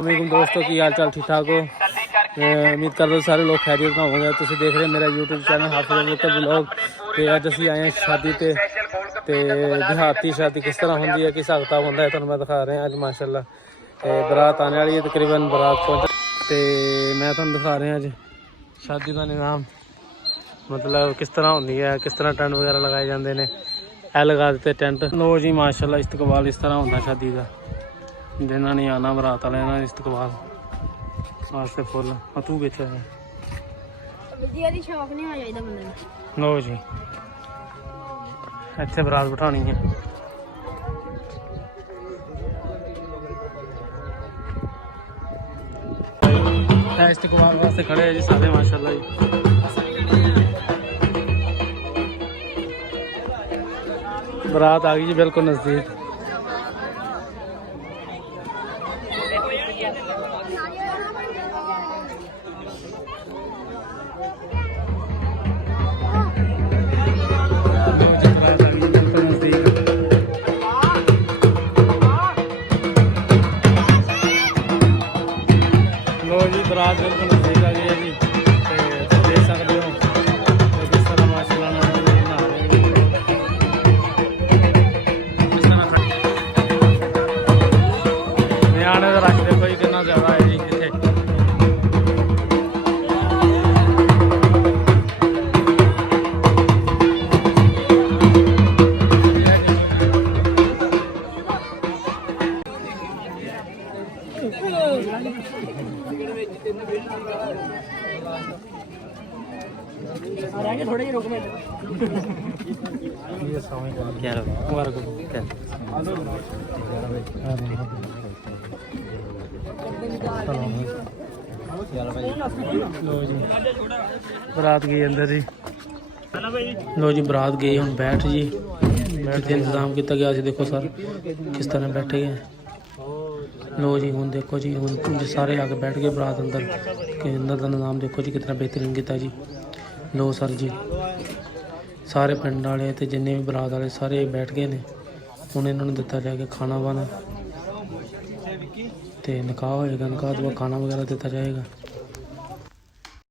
वालेकुम दोस्तों की हाल चाल ठीक ठाक हो। उम्मीद कर रहे सारे लोग खैरियत ना होंगे। तुम देख रहे मेरा यूट्यूब चैनल हाफिज़ ब्लॉग। तो अज असी आए हैं शादी ते देहाती शादी किस तरह होंगी है, किस हिसाब किताब होंगे है, मैं दिखा रहे हैं अज माशाल्लाह। बरात आने वाली है, तकरीबन बरात पहुंच तो मैं तुम दिखा रहे हैं अज शादी का निज़ाम, मतलब किस तरह होंगी है, किस तरह टेंट वगैरह लगाए जाते हैं। ए लगा देते टेंट। लो जी माशाल्लाह इस्तकबाल इस तरह होंगे शादी का। जिन्होंने नहीं आना बरात वाले ने इस्तकबाल वास्ते फुल तू बेचा है। लो जी इत्थे बरात बिठानी है। इस्तकबाल वास्ते खड़े हैं जी सारे माशाल्लाह जी। बरात आ गई जी बिल्कुल नज़दीक। लो जी बरात बिल्कुल नज़दीक आ गई है जी। देख सकते हो किस तरह माशाल्लाह नियाने का रश देखो जी कितना ज़्यादा है जी इतने। थोड़े ही रोकने लो जी बरात गई अंदर जी। लो जी बरात गई हम बैठ जी। बैठ के इंतजाम किया गया जी। देखो सर किस तरह बैठे गए। लो जी हूँ देखो जी हूँ जी सारे आके बैठ गए बरात अंदर के अंदर का निज़ाम देखो जी कितना बेहतरीन किया जी। लो सर जी सारे पिंड वाले तो जिन्ने भी बरात वाले सारे बैठ गए ने। हूँ इन्होंने दिता जाएगा खाना वाना तो निकाह होएगा, निकाह तो खाना वगैरह दिता जाएगा।